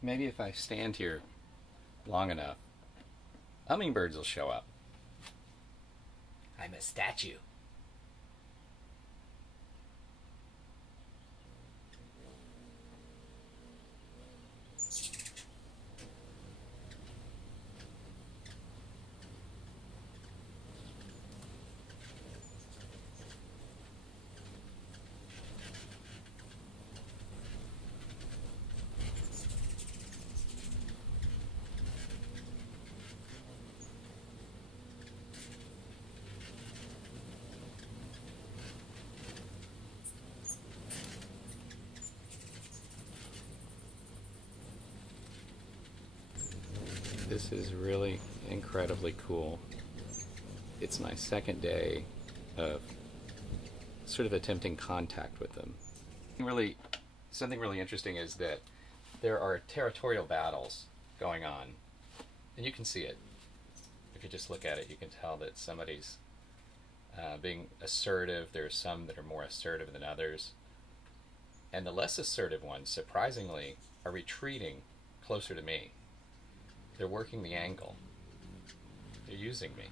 Maybe if I stand here long enough, hummingbirds will show up. I'm a statue. This is really incredibly cool. It's my second day of sort of attempting contact with them. Something really interesting is that there are territorial battles going on, and you can see it. If you just look at it, you can tell that somebody's being assertive. There are some that are more assertive than others, and the less assertive ones, surprisingly, are retreating closer to me. They're working the angle. They're using me.